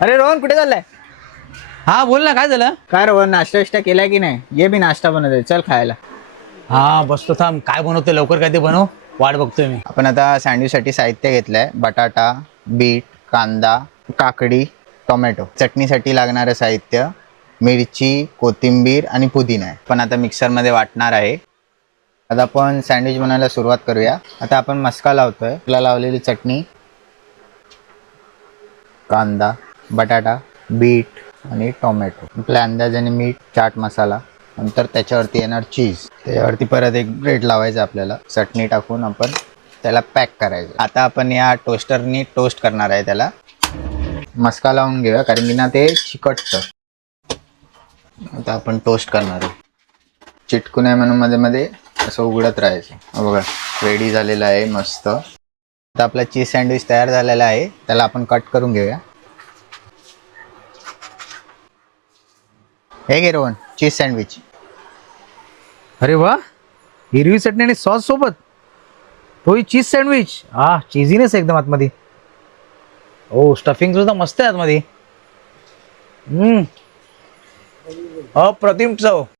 अरे रोहन कुठे चाललाय? हा बोल ना, काय झालं? काय रोहन, नाश्ता विष्टा केलाय की नाही? ये मी नाश्ता बनवतोय, चल खायला. हा बसतो, थांब. काय बनवतोय? लवकर काय ते बनव, वाट बघतोय मी. आपण आता सँडविचसाठी साहित्य घेतलंय: बटाटा, बीट, कांदा, काकडी, टोमॅटो. चटणीसाठी लागणारं साहित्य: मिरची, कोथिंबीर आणि पुदिना आहे. पण आता मिक्सरमध्ये वाटणार आहे. आता आपण सँडविच बनवायला सुरुवात करूया. आता आपण मस्का लावतोय. त्याला लावलेली चटणी, कांदा, बटाटा, बीट आणि टोमॅटो. आपल्या अंदाजाने मीठ, चाट मसाला. नंतर त्याच्यावरती येणार चीज. त्याच्यावरती परत एक ब्रेड लावायचं आपल्याला. चटणी टाकून आपण त्याला पॅक करायचं. आता आपण या टोस्टरनी टोस्ट करणार आहे त्याला. मस्का लावून घेऊया कारण की ना ते चिकटतं. आता आपण टोस्ट करणार आहे. चिटकू नये म्हणून मध्ये मध्ये असं उघडत राहायचं. बघा, रेडी झालेलं आहे मस्त. आता आपला चीज सँडविच तयार झालेला आहे. त्याला आपण कट करून घेऊया. हे घे रोहन, चीज सँडविच. अरे वा, हिरवी चटणी आणि सॉस सोबत तोही चीज सँडविच. चीजीनेस एकदम आतमध्ये. हो, स्टफिंग सुद्धा मस्त आहे आतमध्ये. अप्रतिम चव.